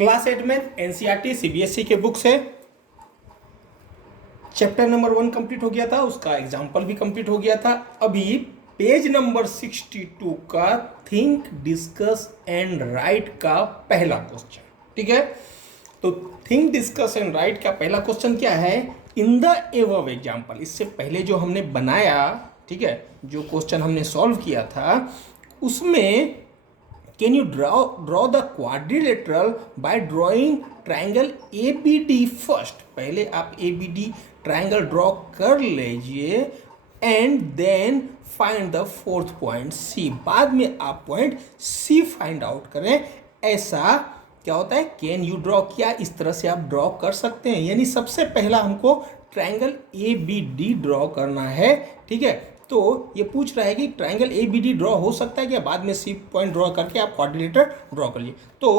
Class 8 में NCERT CBSE के book से चैप्टर नंबर 1 कंप्लीट हो गया था, उसका एग्जाम्पल भी कंप्लीट हो गया था। अभी पेज नंबर 62 का थिंक डिस्कस एंड राइट का पहला क्वेश्चन, ठीक है। तो थिंक डिस्कस एंड राइट का पहला क्वेश्चन क्या है, इन द एबव एग्जाम्पल। इससे पहले जो हमने बनाया, ठीक है, जो क्वेश्चन हमने सॉल्व किया था उसमें can you draw the quadrilateral by drawing triangle A B D first. पहले आप A B D triangle draw कर लीजिए and then find the fourth point C. बाद में आप पॉइंट सी फाइंड आउट करें। ऐसा क्या होता है, कैन यू ड्रॉ किया, इस तरह से आप ड्रॉ कर सकते हैं। यानी सबसे पहला हमको triangle A B D draw करना है, ठीक है। तो ये पूछ रहा है कि triangle A B D draw हो सकता है क्या, बाद में सी पॉइंट ड्रॉ करके आप क्वाड्रिलेटर ड्रॉ कर लिए। तो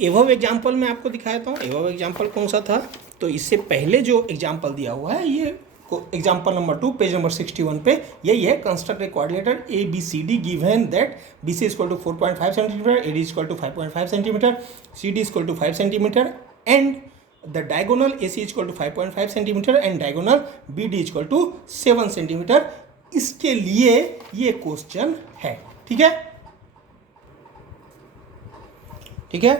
एबव एग्जाम्पल मैं आपको दिखाता हूँ। एबव एग्जाम्पल कौन सा था, तो इससे पहले जो एग्जाम्पल दिया हुआ है ये एग्जाम्पल नंबर 2 पेज नंबर 61 पे यही है। Construct a quadrilateral A B C D given that B C equal to 4.5 centimetre, A D equal to 5.5 centimetre, C D equal to 5 centimetre and the diagonal A C equal to 5.5 centimetre and diagonal B D equal to 7 centimetre. इसके लिए ये question है, ठीक है, ठीक है।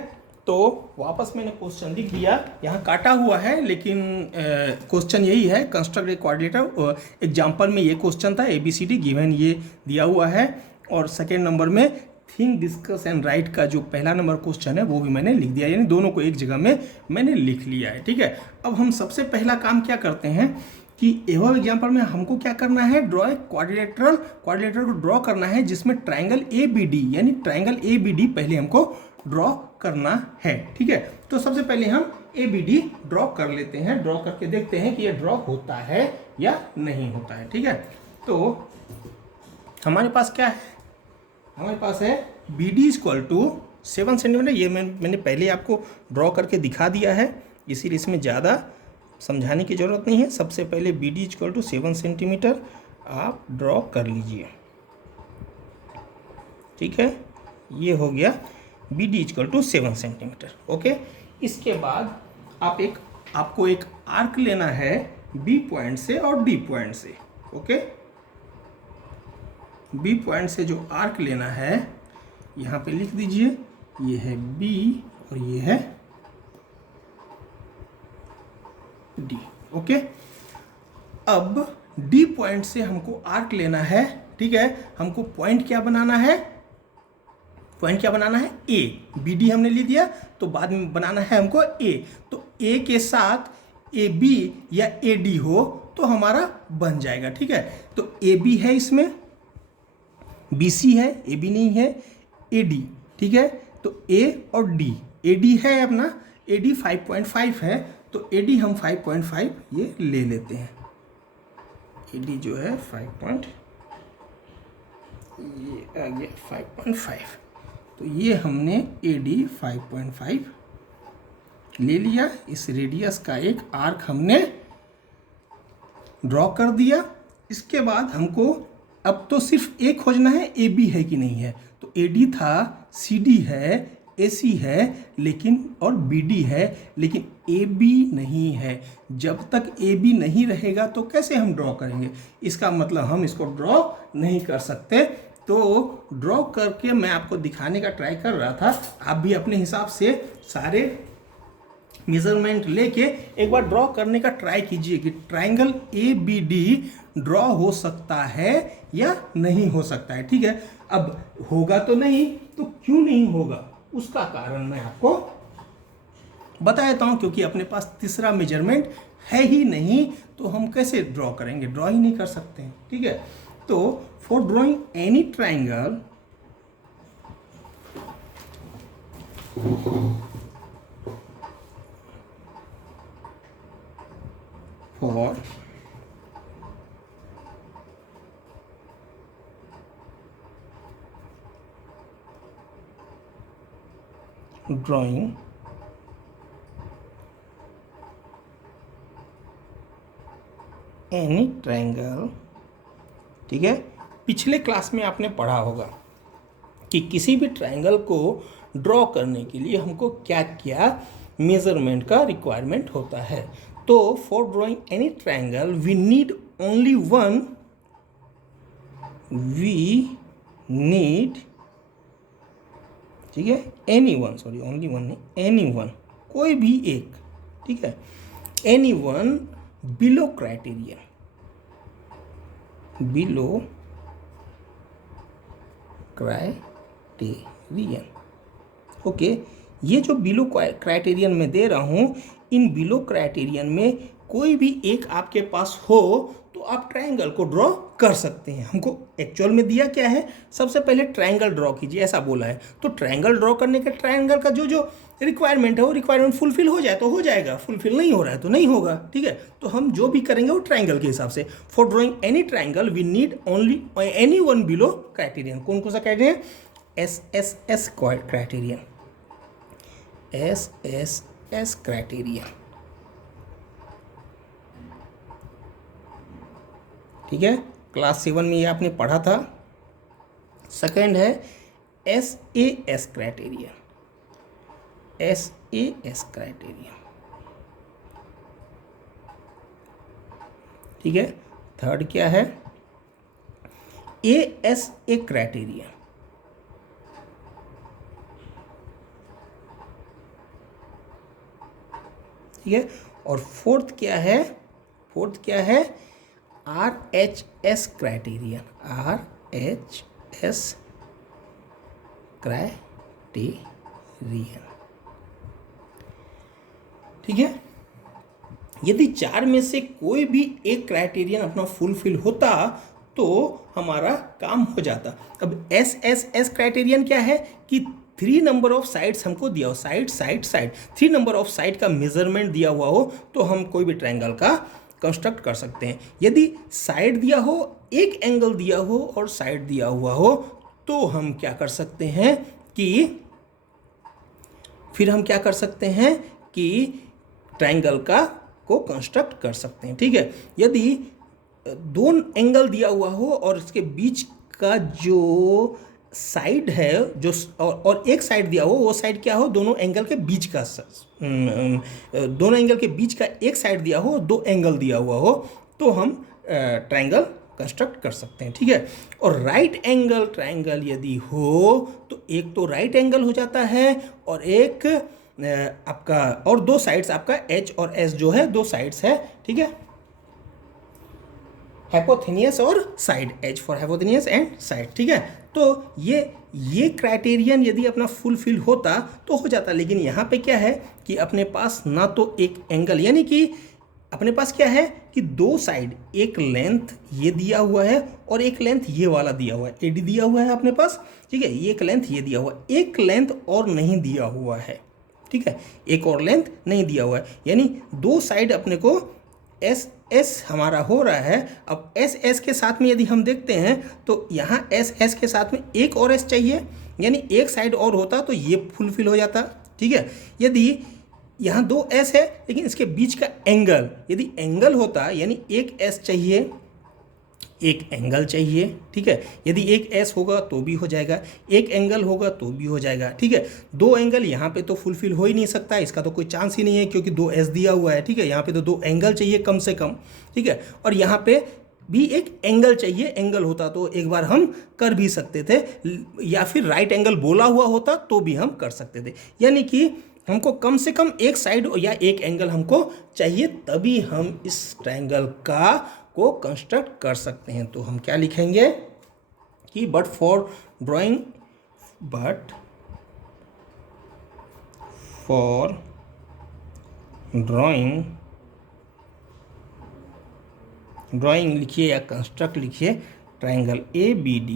तो वापस मैंने क्वेश्चन लिख दिया, यहाँ काटा हुआ है लेकिन क्वेश्चन यही है, कंस्ट्रक्ट ए क्वाड्रिलेटर। एग्जाम्पल में ये क्वेश्चन था, A B C D given ये दिया हुआ है। और सेकेंड नंबर में थिंक डिस्कस एंड राइट का जो पहला नंबर क्वेश्चन है वो भी मैंने लिख दिया, यानी दोनों को एक जगह में मैंने लिख लिया है, ठीक है। अब हम सबसे पहला काम क्या करते हैं कि एबव एग्जाम्पल में हमको क्या करना है, ड्रॉ ए क्वाड्रिलेटर को ड्रॉ करना है जिसमें ट्राइंगल ए बी डी, यानी ट्राइंगल ए बी डी पहले हमको ड्रॉ करना है, ठीक है। तो सबसे पहले हम ए बी डी ड्रॉ कर लेते हैं, ड्रॉ करके देखते हैं कि ये ड्रॉ होता है या नहीं होता है, ठीक है। तो हमारे पास क्या है, हमारे पास है B D equal to 7 centimetre. ये मैंने पहले आपको ड्रॉ करके दिखा दिया है, इसीलिए इसमें ज़्यादा समझाने की ज़रूरत नहीं है। सबसे पहले B D equal to 7 centimetre आप ड्रॉ कर लीजिए, ठीक है। ये हो गया B D equal to 7 centimetre, okay. इसके बाद आपको एक आर्क लेना है बी पॉइंट से और डी पॉइंट से, ओके। बी पॉइंट से जो आर्क लेना है यहाँ पे लिख दीजिए, ये है बी और ये है डी, ओके। अब डी पॉइंट से हमको आर्क लेना है, ठीक है। हमको पॉइंट क्या बनाना है, पॉइंट क्या बनाना है, ए। बी डी हमने ले दिया तो बाद में बनाना है हमको ए। तो ए के साथ ए बी या ए डी हो तो हमारा बन जाएगा, ठीक है। तो ए बी है, इसमें बी सी है, ए बी नहीं है, ए डी, ठीक है। तो ए और डी, ए डी है अपना, ए डी 5.5 है तो ए डी हम 5.5 ये ले लेते हैं। ए डी जो है 5. ये आ गया 5.5, तो ये हमने ए डी 5.5 ले लिया। इस रेडियस का एक आर्क हमने ड्रॉ कर दिया। इसके बाद हमको अब तो सिर्फ एक खोजना है, ए बी है कि नहीं है। तो ए डी था, सी डी है, ए सी है लेकिन, और बी डी है लेकिन ए बी नहीं है। जब तक ए बी नहीं रहेगा तो कैसे हम ड्रॉ करेंगे, इसका मतलब हम इसको ड्रॉ नहीं कर सकते। तो ड्रॉ करके मैं आपको दिखाने का ट्राई कर रहा था, आप भी अपने हिसाब से सारे मेजरमेंट लेके एक बार ड्रॉ करने का ट्राई कीजिए कि triangle A B D draw हो सकता है या नहीं हो सकता है, ठीक है। अब होगा तो नहीं, तो क्यों नहीं होगा उसका कारण मैं आपको बता देता हूं। क्योंकि अपने पास तीसरा मेजरमेंट है ही नहीं तो हम कैसे ड्रॉ करेंगे, ड्रॉ ही नहीं कर सकते हैं, ठीक है। तो for drawing any triangle for drawing any triangle, ठीक है। पिछले क्लास में आपने पढ़ा होगा कि किसी भी ट्रायंगल को ड्रॉ करने के लिए हमको क्या क्या मेजरमेंट का रिक्वायरमेंट होता है। तो for drawing any triangle we need only one, ठीक है, any one, sorry only one नहीं, एनी वन, कोई भी एक, ठीक है, any one below criterion, below criterion. Okay, ये जो बिलो क्राइटेरियन में दे रहा हूँ, इन बिलो क्राइटेरियन में कोई भी एक आपके पास हो तो आप ट्रायंगल को ड्रॉ कर सकते हैं। हमको एक्चुअल में दिया क्या है, सबसे पहले ट्रायंगल ड्रॉ कीजिए ऐसा बोला है। तो ट्रायंगल ड्रॉ करने के ट्रायंगल का जो जो रिक्वायरमेंट है वो रिक्वायरमेंट फुलफिल हो जाए तो हो जाएगा, फुलफिल नहीं हो रहा है तो नहीं होगा, ठीक है। तो हम जो भी करेंगे वो ट्रायंगल के हिसाब से। For drawing any triangle we need only any one below criterion. कौन कौन सा criterion? SSS criterion, SSS criterion, ठीक है, क्लास 7 में ये आपने पढ़ा था। सेकंड है SAS क्राइटेरियन, SAS क्राइटेरियन, ठीक है। थर्ड क्या है? ASA क्राइटेरियन, ठीक है। और फोर्थ क्या है? फोर्थ क्या है? RHS क्राइटेरियन, RHS क्राइटेरियन, ठीक है। यदि चार में से कोई भी एक क्राइटेरियन अपना फुलफिल होता तो हमारा काम हो जाता। अब SSS क्राइटेरियन क्या है कि 3 नंबर ऑफ साइड्स हमको दिया हो, side side side, 3 number of side का मेजरमेंट दिया हुआ हो तो हम कोई भी ट्रायंगल का कंस्ट्रक्ट कर सकते हैं। यदि साइड दिया हो, एक एंगल दिया हो और साइड दिया हुआ हो तो हम क्या कर सकते हैं कि फिर हम क्या कर सकते हैं कि ट्रायंगल का को कंस्ट्रक्ट कर सकते हैं, ठीक है। यदि 2 एंगल दिया हुआ हो और इसके बीच का जो साइड है जो और एक साइड दिया हो, वो साइड क्या हो, दोनों एंगल के बीच का, दोनों एंगल के बीच का एक साइड दिया हो, 2 एंगल दिया हुआ हो तो हम ट्रायंगल कंस्ट्रक्ट कर सकते हैं, ठीक है। और राइट एंगल ट्रायंगल यदि हो तो एक तो राइट एंगल हो जाता है और एक आपका और 2 साइड्स आपका H और S जो है 2 साइड्स है, ठीक है, हाइपोथेनियस और side, H for hypotenuse and side, ठीक है। तो ये क्राइटेरियन यदि अपना फुलफिल होता तो हो जाता। लेकिन यहाँ पे क्या है कि अपने पास ना तो एक एंगल, यानी कि अपने पास क्या है कि 2 साइड, एक लेंथ ये दिया हुआ है और एक लेंथ ये वाला दिया हुआ है, AD दिया हुआ है अपने पास, ठीक है, एक लेंथ ये दिया हुआ है, एक लेंथ और नहीं दिया हुआ है, ठीक है, एक और लेंथ नहीं दिया हुआ है, यानी 2 साइड अपने को SS हमारा हो रहा है। अब SS के साथ में यदि हम देखते हैं तो यहाँ SS के साथ में एक और S चाहिए, यानी एक साइड और होता तो ये फुलफिल हो जाता, ठीक है। यदि यहाँ 2 S है लेकिन इसके बीच का एंगल, यदि एंगल होता यानी एक S चाहिए, एक एंगल चाहिए, ठीक है। यदि एक S होगा तो भी हो जाएगा, एक एंगल होगा तो भी हो जाएगा, ठीक है। 2 एंगल यहाँ पे तो फुलफिल हो ही नहीं सकता, इसका तो कोई चांस ही नहीं है क्योंकि 2 S दिया हुआ है, ठीक है। यहाँ पे तो 2 एंगल चाहिए कम से कम, ठीक है। और यहाँ पे भी एक एंगल चाहिए, एंगल होता तो एक बार हम कर भी सकते थे, या फिर राइट एंगल बोला हुआ होता तो भी हम कर सकते थे। यानी कि हमको कम से कम एक साइड या एक एंगल हमको चाहिए, तभी हम इस ट्रायंगल का को कंस्ट्रक्ट कर सकते हैं। तो हम क्या लिखेंगे कि बट फॉर ड्राइंग लिखिए या कंस्ट्रक्ट लिखिए triangle ABD,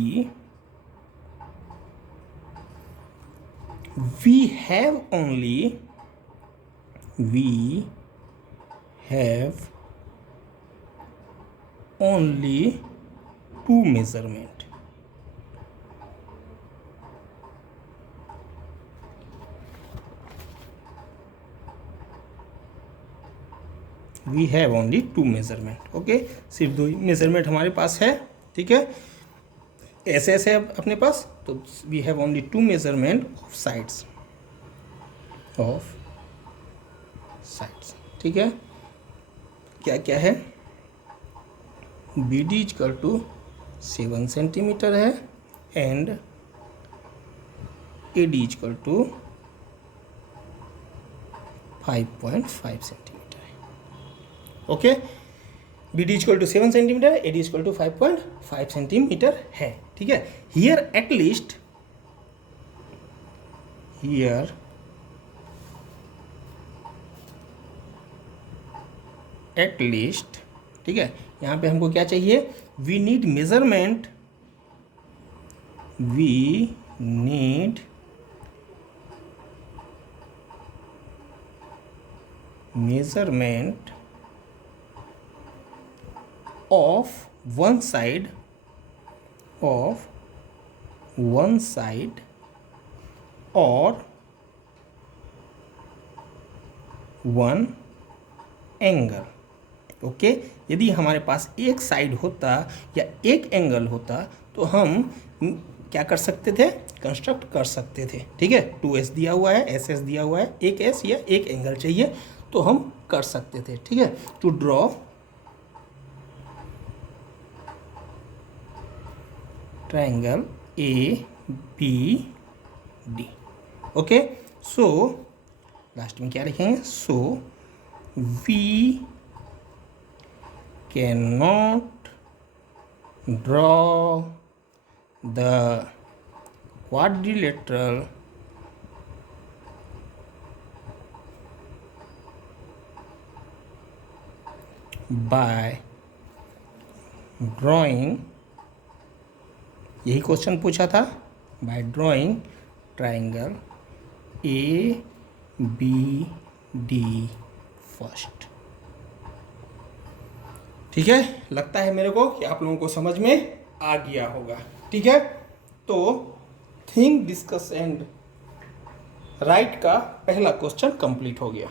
we have only 2 measurement, we have only 2 measurement, okay, सिर्फ 2 ही मेजरमेंट हमारे पास है, ठीक है। SS है अपने पास तो we have only 2 measurement of sides, ठीक है। क्या क्या है, B D equal to 7 centimetre है and A D equal to 5.5 centimetre है। Okay, B D equal to 7 centimetre, A D equal to 5.5 centimetre है, ठीक है। हियर एटलीस्ट ठीक है, यहाँ पे हमको क्या चाहिए, we need measurement of one side or one angle। Okay, यदि हमारे पास एक साइड होता या एक एंगल होता तो हम क्या कर सकते थे, कंस्ट्रक्ट कर सकते थे, ठीक है। 2s दिया हुआ है, ss दिया हुआ है, एक s या एक एंगल चाहिए तो हम कर सकते थे, ठीक है। To draw triangle ABD। Okay, so last में क्या लिखेंगे, so we cannot draw the quadrilateral by drawing, यही क्वेश्चन पूछा था, by drawing triangle ABD first. ठीक है, लगता है मेरे को कि आप लोगों को समझ में आ गया होगा, ठीक है। तो थिंक, डिस्कस एंड राइट का पहला क्वेश्चन कंप्लीट हो गया।